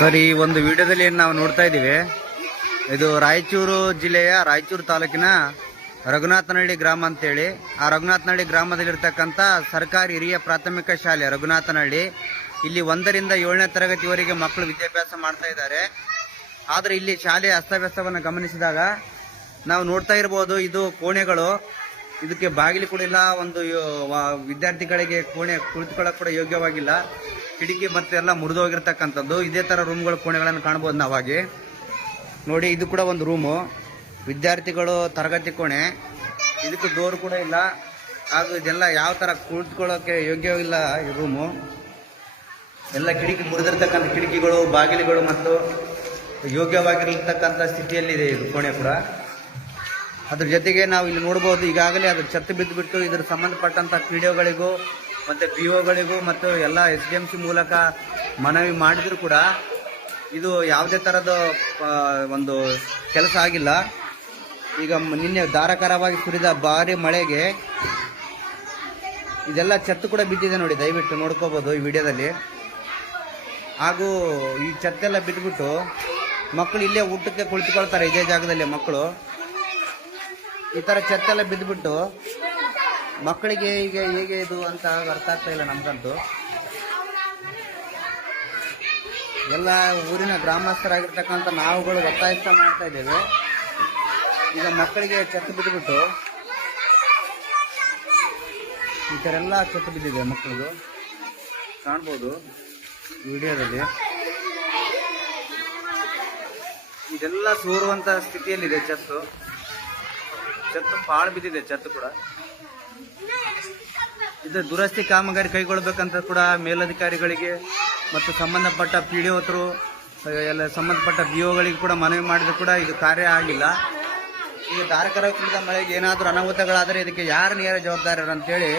Sir, ಈ ಒಂದು ವಿಡಿಯೋದಲ್ಲಿ ಏನು ನಾವು ನೋಡ್ತಾ ಇದ್ದೀವಿ, ಇದು ರಾಯಚೂರು ಜಿಲ್ಲೆಯ ರಾಯಚೂರು ತಾಲೂಕಿನ ರಘುನಾಥನಹಳ್ಳಿ ಗ್ರಾಮ ಅಂತೇಳಿ. ಆ ರಘುನಾಥನಹಳ್ಳಿ ಗ್ರಾಮದಲ್ಲಿರ್ತಕ್ಕಂಥ ಸರ್ಕಾರಿ ಹಿರಿಯ ಪ್ರಾಥಮಿಕ ಶಾಲೆ ರಘುನಾಥನಹಳ್ಳಿ. ಇಲ್ಲಿ 1ರಿಂದ 7ನೇ ತರಗತಿವರೆಗೆ ಮಕ್ಕಳು ವಿದ್ಯಾಭ್ಯಾಸ ಮಾಡ್ತಾ ಇದ್ದಾರೆ. ಆದರೆ ಇಲ್ಲಿ ಶಾಲೆಯ ಅಸ್ತವ್ಯಸ್ತವನ್ನು ಗಮನಿಸಿದಾಗ ನಾವು ನೋಡ್ತಾ ಇರಬಹುದು, ಇದು ಕೋಣೆಗಳು, ಇದಕ್ಕೆ ಬಾಗಿಲು ಕೂಡ ಇಲ್ಲ. ಒಂದು ವಿದ್ಯಾರ್ಥಿಗಳಿಗೆ ಕೋಣೆ ಕುಳಿತುಕೊಳ್ಳಕ್ಕೆ ಕೂಡ ಯೋಗ್ಯವಾಗಿಲ್ಲ. ಕಿಟಕಿ ಮತ್ತೆ ಎಲ್ಲ ಮುರಿದೋಗಿರ್ತಕ್ಕಂಥದ್ದು. ಇದೇ ತರ ರೂಮ್ಗಳು, ಕೋಣೆಗಳನ್ನು ಕಾಣಬಹುದು ನಾವಾಗಿ. ನೋಡಿ, ಇದು ಕೂಡ ಒಂದು ರೂಮು, ವಿದ್ಯಾರ್ಥಿಗಳು ತರಗತಿ ಕೋಣೆ. ಇದಕ್ಕೆ ಡೋರ್ ಕೂಡ ಇಲ್ಲ. ಹಾಗೂ ಇದೆಲ್ಲ ಯಾವ ತರ ಕುಳಿತುಕೊಳ್ಳೋಕೆ ಯೋಗ್ಯವಿಲ್ಲ ಈ ರೂಮು. ಎಲ್ಲ ಕಿಟಕಿ ಮುರಿದಿರ್ತಕ್ಕಂಥ ಕಿಟಕಿಗಳು, ಬಾಗಿಲುಗಳು ಮತ್ತು ಯೋಗ್ಯವಾಗಿರತಕ್ಕಂಥ ಸ್ಥಿತಿಯಲ್ಲಿದೆ ಇದು ಕೋಣೆ ಕೂಡ. ಅದ್ರ ಜೊತೆಗೆ ನಾವು ಇಲ್ಲಿ ನೋಡಬಹುದು, ಈಗಾಗಲೇ ಅದು ಛತ್ತು ಬಿದ್ದುಬಿಟ್ಟು ಇದರ ಸಂಬಂಧಪಟ್ಟಂತ ಪಿಡಿಒಗಳಿಗೂ ಮತ್ತೆ ಪಿಒಗಳಿಗೂ ಮತ್ತು ಎಲ್ಲ SDMC ಮೂಲಕ ಮನವಿ ಮಾಡಿದ್ರು ಕೂಡ ಇದು ಯಾವುದೇ ತರದ ಒಂದು ಕೆಲಸ ಆಗಿಲ್ಲ. ಈಗ ನಿನ್ನೆ ಧಾರಾಕಾರವಾಗಿ ಸುರಿದ ಭಾರಿ ಮಳೆಗೆ ಇದೆಲ್ಲ ಛತ್ತು ಕೂಡ ಬಿದ್ದಿದೆ. ನೋಡಿ, ದಯವಿಟ್ಟು ನೋಡ್ಕೋಬಹುದು ಈ ವಿಡಿಯೋದಲ್ಲಿ. ಹಾಗೂ ಈ ಛತ್ತೆಲ್ಲ ಬಿದ್ದುಬಿಟ್ಟು ಮಕ್ಕಳು ಇಲ್ಲೇ ಊಟಕ್ಕೆ ಕುಳಿತುಕೊಳ್ತಾರೆ. ಇದೇ ಜಾಗದಲ್ಲಿ ಮಕ್ಕಳು ಈ ತರ ಛತ್ತೆಲ್ಲ ಬಿದ್ದುಬಿಟ್ಟು ಮಕ್ಕಳಿಗೆ ಈಗ ಹೇಗೆ ಇದು ಅಂತ ಅರ್ಥ ಆಗ್ತಾ ಇಲ್ಲ ನಮ್ಗಂತೂ. ಎಲ್ಲ ಊರಿನ ಗ್ರಾಮಸ್ಥರಾಗಿರ್ತಕ್ಕಂಥ ನಾವುಗಳು ಒತ್ತಾಯ ಮಾಡ್ತಾ ಇದ್ದೇವೆ. ಈಗ ಮಕ್ಕಳಿಗೆ ಛತ್ತು ಬಿದ್ದುಬಿಟ್ಟು ಈ ತರ ಎಲ್ಲ ಛತ್ತು ಬಿದ್ದಿದೆ ಮಕ್ಕಳಿಗೆ, ಕಾಣ್ಬೋದು ವಿಡಿಯೋದಲ್ಲಿ. ಇದೆಲ್ಲ ಸೋರುವಂತ ಸ್ಥಿತಿಯಲ್ಲಿದೆ. ಛತ್ತು ಪಾಳು ಬಿದ್ದಿದೆ. ಛತ್ತು ಕೂಡ ಇದು ದುರಸ್ತಿ ಕಾಮಗಾರಿ ಕೈಗೊಳ್ಳಬೇಕಂತ ಕೂಡ ಮೇಲಧಿಕಾರಿಗಳಿಗೆ ಮತ್ತು ಸಂಬಂಧಪಟ್ಟ PDO ಎಲ್ಲ ಸಂಬಂಧಪಟ್ಟ BOಗಳಿಗೆ ಕೂಡ ಮನವಿ ಮಾಡಿದ್ರು ಕೂಡ ಇದು ಕಾರ್ಯ ಆಗಿಲ್ಲ. ಈಗ ಧಾರಾಕಾರವಾದ ಮಳೆಗೆ ಏನಾದರೂ ಅನಾಹುತಗಳಾದರೆ ಇದಕ್ಕೆ ಯಾರು ನೇರ ಜವಾಬ್ದಾರರು ಅಂತೇಳಿ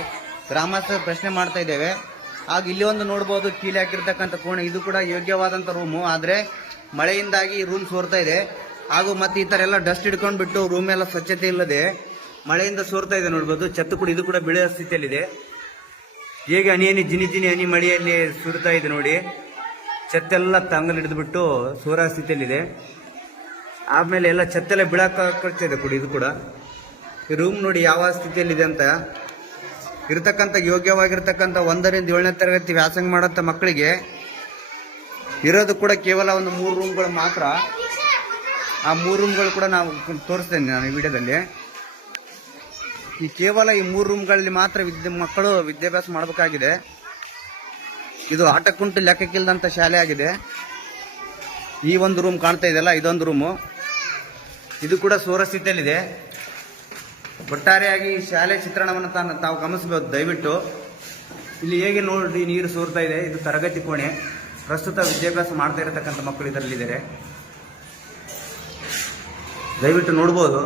ಗ್ರಾಮಸ್ಥರು ಪ್ರಶ್ನೆ ಮಾಡ್ತಾ ಇದ್ದೇವೆ. ಆಗ ಇಲ್ಲಿ ಒಂದು ನೋಡ್ಬೋದು, ಕೀಲಿ ಹಾಕಿರ್ತಕ್ಕಂಥ ಕೋಣೆ. ಇದು ಕೂಡ ಯೋಗ್ಯವಾದಂಥ ರೂಮು, ಆದರೆ ಮಳೆಯಿಂದಾಗಿ ಈ ರೂಮ್ ಸೋರ್ತಾ ಇದೆ. ಹಾಗೂ ಮತ್ತೆ ಈ ತರ ಎಲ್ಲ ಡಸ್ಟ್ ಹಿಡ್ಕೊಂಡ್ಬಿಟ್ಟು ರೂಮ್ ಎಲ್ಲ ಸ್ವಚ್ಛತೆ ಇಲ್ಲದೆ ಮಳೆಯಿಂದ ಸೋರ್ತಾ ಇದೆ. ನೋಡ್ಬೋದು, ಛತ್ತು ಕೂಡ ಇದು ಕೂಡ ಬೆಳೆಯೋ ಸ್ಥಿತಿಯಲ್ಲಿದೆ. ಹೇಗೆ ಹನಿ ಜಿನಿ ಹನಿ ಮಳೆಯಲ್ಲಿ ಸುರಿತಾ ಇದೆ ನೋಡಿ. ಛತ್ತೆಲ್ಲ ತಂಗಲ್ ಹಿಡಿದ್ಬಿಟ್ಟು ಸೋರ ಸ್ಥಿತಿಯಲ್ಲಿದೆ. ಆಮೇಲೆ ಎಲ್ಲ ಛತ್ತೆಲ್ಲ ಬೀಳಾಕ್ತಿದೆ ಕೂಡ. ಇದು ಕೂಡ ಈ ರೂಮ್ ನೋಡಿ ಯಾವ ಸ್ಥಿತಿಯಲ್ಲಿದೆ ಅಂತ. ಇರತಕ್ಕಂಥ ಯೋಗ್ಯವಾಗಿರ್ತಕ್ಕಂಥ 1ರಿಂದ 7ನೇ ತರಗತಿ ವ್ಯಾಸಂಗ ಮಾಡೋಂಥ ಮಕ್ಕಳಿಗೆ ಇರೋದು ಕೂಡ ಕೇವಲ ಒಂದು 3 ರೂಮ್ಗಳು ಮಾತ್ರ. ಆ 3 ರೂಮ್ಗಳು ಕೂಡ ನಾವು ತೋರಿಸ್ತೇನೆ ನಾನು ಈ ವಿಡಿಯೋದಲ್ಲಿ. ಈ ಕೇವಲ ಈ 3 ರೂಮ್ಗಳಲ್ಲಿ ಮಾತ್ರ ಮಕ್ಕಳು ವಿದ್ಯಾಭ್ಯಾಸ ಮಾಡಬೇಕಾಗಿದೆ. ಇದು ಆಟಕ್ಕುಂಟು ಲೆಕ್ಕಕ್ಕಿಲ್ಲದಂಥ ಶಾಲೆ ಆಗಿದೆ. ಈ ಒಂದು ರೂಮ್ ಕಾಣ್ತಾ ಇದೆಯಲ್ಲ, ಇದೊಂದು ರೂಮು. ಇದು ಕೂಡ ಸೋರ ಸ್ಥಿತಿಯಲ್ಲಿದೆ. ಒಟ್ಟಾರೆಯಾಗಿ ಈ ಶಾಲೆ ಚಿತ್ರಣವನ್ನು ತಾವು ಗಮನಿಸಬಹುದು ದಯವಿಟ್ಟು. ಇಲ್ಲಿ ಹೇಗೆ ನೋಡಿ ನೀರು ಸೋರ್ತಾ ಇದೆ. ಇದು ತರಗತಿ ಕೋಣೆ. ಪ್ರಸ್ತುತ ವಿದ್ಯಾಭ್ಯಾಸ ಮಾಡ್ತಾ ಇರತಕ್ಕಂಥ ಮಕ್ಕಳು ಇದರಲ್ಲಿದ್ದಾರೆ. ದಯವಿಟ್ಟು ನೋಡ್ಬೋದು.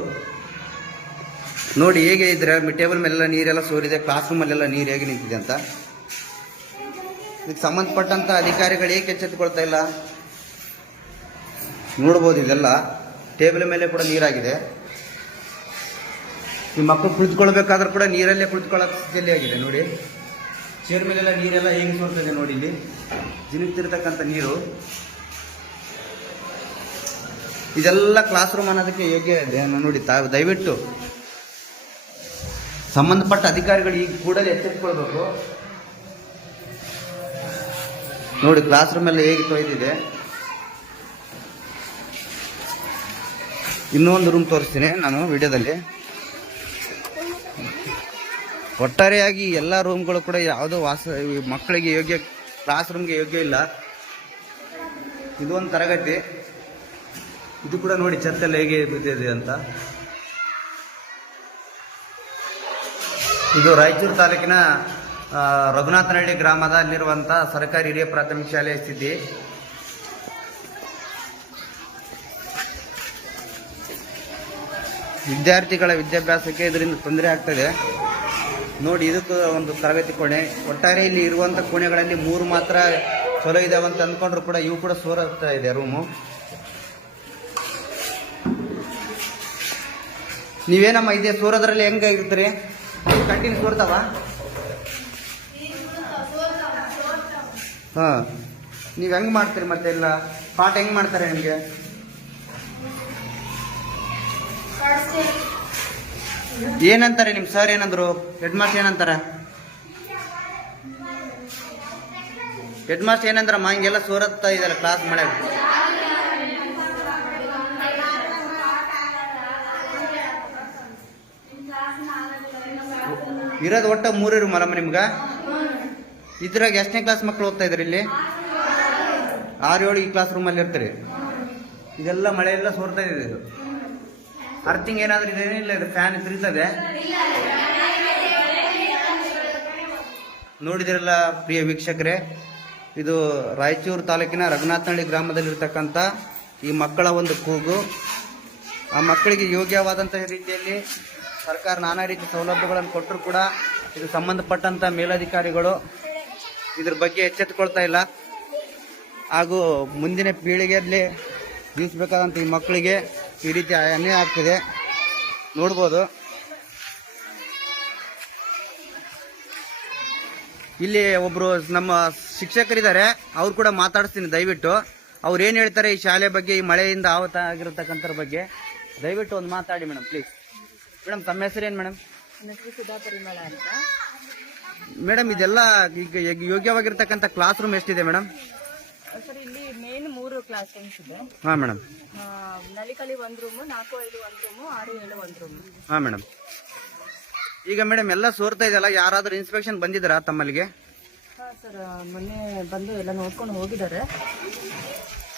ನೋಡಿ ಹೇಗೆ ಇದ್ರೆ ಟೇಬಲ್ ಮೇಲೆಲ್ಲ ನೀರೆಲ್ಲ ಸೋರಿದೆ. ಕ್ಲಾಸ್ ರೂಮಲ್ಲೆಲ್ಲ ನೀರು ಹೇಗೆ ನಿಂತಿದೆ ಅಂತ. ಇದಕ್ಕೆ ಸಂಬಂಧಪಟ್ಟಂತ ಅಧಿಕಾರಿಗಳು ಏಕೆ ಎಚ್ಚೆತ್ತುಕೊಳ್ತಾ ಇಲ್ಲ ನೋಡ್ಬೋದು. ಇದೆಲ್ಲ ಟೇಬಲ್ ಮೇಲೆ ಕೂಡ ನೀರಾಗಿದೆ. ಈ ಮಕ್ಕಳು ಕುಳಿತುಕೊಳ್ಬೇಕಾದ್ರೂ ಕೂಡ ನೀರಲ್ಲೇ ಕುಳಿತುಕೊಳ್ಳೋ ಸ್ಥಿತಿಯಲ್ಲಿ ಆಗಿದೆ. ನೋಡಿ, ಚೇರ್ ಮೇಲೆಲ್ಲ ನೀರೆಲ್ಲ ಹೇಗೆ ಸೋರ್ತಿದೆ ನೋಡಿ. ಇಲ್ಲಿ ಜಿನುಗ್ತಿರ್ತಕ್ಕಂಥ ನೀರು. ಇದೆಲ್ಲ ಕ್ಲಾಸ್ ರೂಮ್ ಅನ್ನೋದಕ್ಕೆ ಯೋಗ್ಯ ಇದೆ ನೋಡಿ. ದಯವಿಟ್ಟು ಸಂಬಂಧಪಟ್ಟ ಅಧಿಕಾರಿಗಳು ಈಗ ಕೂಡಲೇ ಎಚ್ಚೆತ್ತುಕೊಳ್ಬೇಕು. ನೋಡಿ, ಕ್ಲಾಸ್ ರೂಮ್ ಎಲ್ಲ ಹೇಗೆ ತೊಯ್ದಿದೆ. ಇನ್ನೊಂದು ರೂಮ್ ತೋರಿಸ್ತೀನಿ ನಾನು ವಿಡಿಯೋದಲ್ಲಿ. ಒಟ್ಟಾರೆಯಾಗಿ ಎಲ್ಲ ರೂಮ್ಗಳು ಕೂಡ ಯಾವುದೋ ಮಕ್ಕಳಿಗೆ ಯೋಗ್ಯ, ಕ್ಲಾಸ್ ರೂಮ್ಗೆ ಯೋಗ್ಯ ಇಲ್ಲ. ಇದು ಒಂದು ತರಗತಿ. ಇದು ಕೂಡ ನೋಡಿ ಛತ್ತೆಲ್ಲ ಹೇಗೆ ಬಿದ್ದಿದೆ ಅಂತ. ಇದು ರಾಯಚೂರು ತಾಲೂಕಿನ ರಘುನಾಥನಹಳ್ಳಿ ಗ್ರಾಮದಲ್ಲಿರುವಂಥ ಸರ್ಕಾರಿ ಹಿರಿಯ ಪ್ರಾಥಮಿಕ ಶಾಲೆಯ ಸ್ಥಿತಿ. ವಿದ್ಯಾರ್ಥಿಗಳ ವಿದ್ಯಾಭ್ಯಾಸಕ್ಕೆ ಇದರಿಂದ ತೊಂದರೆ ಆಗ್ತದೆ ನೋಡಿ. ಇದಕ್ಕೂ ಒಂದು ತರಗತಿ ಕೋಣೆ. ಒಟ್ಟಾರೆ ಇಲ್ಲಿ ಇರುವಂಥ ಕೋಣೆಗಳಲ್ಲಿ 3 ಮಾತ್ರ ಚಲೋ ಇದಾವೆ ಅಂತ ಅಂದ್ಕೊಂಡ್ರು ಕೂಡ ಇವು ಕೂಡ ಸೋರ್ತಾ ಇದೆ ರೂಮು. ನೀವೇನಮ್ಮ ಇದೇ ಸೋರೋದ್ರಲ್ಲಿ ಹೆಂಗಾಗಿರ್ತೀರಿ? ಕಂಟಿನ್ಯೂ ಸೋರ್ತಾವ? ಹಾಂ, ನೀವು ಹೆಂಗೆ ಮಾಡ್ತೀರಿ ಮತ್ತೆ ಎಲ್ಲ ಪಾಠ ಹೆಂಗೆ ಮಾಡ್ತಾರೆ ನಿಮಗೆ? ಏನಂತಾರೆ ನಿಮ್ಮ ಸರ್? ಏನಂದ್ರು ಹೆಡ್ ಮಾಸ್ಟರ್? ಏನಂತಾರೆ ಹೆಡ್ ಮಾಸ್ಟರ್? ಏನಂದ್ರಮ್ಮ ಹಿಂಗೆಲ್ಲ ಸೋರತ್ತಾ ಇದೆಯಲ್ಲ ಕ್ಲಾಸ್ ಮಳೆ? ಇರೋದು ಒಟ್ಟು 3 ಮಲಮ್ಮ ನಿಮ್ಗ. ಇದ್ರಾಗ ಎಷ್ಟನೇ ಕ್ಲಾಸ್ ಮಕ್ಕಳು ಓದ್ತಾ ಇದ್ರಿ ಇಲ್ಲಿ? 6-7 ಈ ಕ್ಲಾಸ್ ರೂಮಲ್ಲಿ ಇರ್ತೀರಿ. ಇದೆಲ್ಲ ಮಳೆ ಎಲ್ಲ ಸೋರ್ತಾ ಇದೆ. ಇದು ಅರ್ಥಿಂಗ್ ಏನಾದ್ರೂ ಇದೇನೇ ಇಲ್ಲ, ಇದು ಫ್ಯಾನ್ ತಿರುಗ್ತದೆ. ನೋಡಿದಿರಲ್ಲ ಪ್ರಿಯ ವೀಕ್ಷಕರೇ, ಇದು ರಾಯಚೂರು ತಾಲೂಕಿನ ರಘುನಾಥನಹಳ್ಳಿ ಗ್ರಾಮದಲ್ಲಿರ್ತಕ್ಕಂಥ ಈ ಮಕ್ಕಳ ಒಂದು ಕೂಗು. ಆ ಮಕ್ಕಳಿಗೆ ಯೋಗ್ಯವಾದಂತಹ ರೀತಿಯಲ್ಲಿ ಸರ್ಕಾರ ನಾನಾ ರೀತಿ ಸೌಲಭ್ಯಗಳನ್ನು ಕೊಟ್ಟರು ಕೂಡ ಇದು ಸಂಬಂಧಪಟ್ಟಂತ ಮೇಲಧಿಕಾರಿಗಳು ಇದ್ರ ಬಗ್ಗೆ ಎಚ್ಚೆತ್ತುಕೊಳ್ತಾ ಇಲ್ಲ. ಹಾಗೂ ಮುಂದಿನ ಪೀಳಿಗೆಯಲ್ಲಿ ಜೀವಿಸಬೇಕಾದಂಥ ಈ ಮಕ್ಕಳಿಗೆ ಈ ರೀತಿ ಅನ್ಯಾಯ ಆಗ್ತಿದೆ. ನೋಡ್ಬೋದು ಇಲ್ಲಿ ಒಬ್ರು ನಮ್ಮ ಶಿಕ್ಷಕರಿದ್ದಾರೆ, ಅವ್ರು ಕೂಡ ಮಾತಾಡಿಸ್ತೀನಿ. ದಯವಿಟ್ಟು ಅವ್ರು ಏನು ಹೇಳ್ತಾರೆ ಈ ಶಾಲೆ ಬಗ್ಗೆ, ಈ ಮಳೆಯಿಂದ ಆವತ್ತ ಆಗಿರತಕ್ಕಂಥರ ಬಗ್ಗೆ ದಯವಿಟ್ಟು ಒಂದು ಮಾತಾಡಿ ಮೇಡಮ್, ಪ್ಲೀಸ್. ಮೇಡಮ್ ತಮ್ಮ ಹೆಸರು ಏನು ಮೇಡಮ್? ಸುಧಾ ಪರಿಮಳ ಅಂತ. ಮೇಡಮ್ ಇದೆಲ್ಲ ಈಗ ಯೋಗ್ಯವಾಗಿರ್ತಕ್ಕಂಥ ಕ್ಲಾಸ್ ರೂಮ್ ಎಷ್ಟಿದೆ ಮೇಡಮ್? ಸರ್ ಇಲ್ಲಿ ಮೇನ್ 3 ಕ್ಲಾಸ್ ರೂಮ್ಸ್ ಇದೆ. ಹಾಂ madam. Nali Kali 1 room, 4-5 1 room, 6-7 1 room. ಹಾಂ ಮೇಡಮ್. ಈಗ ಮೇಡಮ್ ಎಲ್ಲ ಸೋರ್ತಾ ಇದೆಯಲ್ಲ, ಯಾರಾದ್ರೂ ಇನ್ಸ್ಪೆಕ್ಷನ್ ಬಂದಿದ್ದಾರಾ ತಮ್ಮಲ್ಲಿಗೆ? ಹಾಂ ಸರ್, ಮೊನ್ನೆ ಬಂದು ಎಲ್ಲ ನೋಡ್ಕೊಂಡು ಹೋಗಿದ್ದಾರೆ.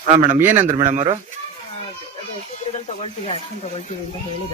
ಹಾಂ ಮೇಡಮ್. ಏನಂದ್ರು ಮೇಡಮ್ ಅವರು? ಅದೇ ತಗೊಳ್ತೀವಿ, ಆಕ್ಷನ್ ತಗೊಳ್ತೀವಿ ಅಂತ ಹೇಳಿದ್ದಾರೆ.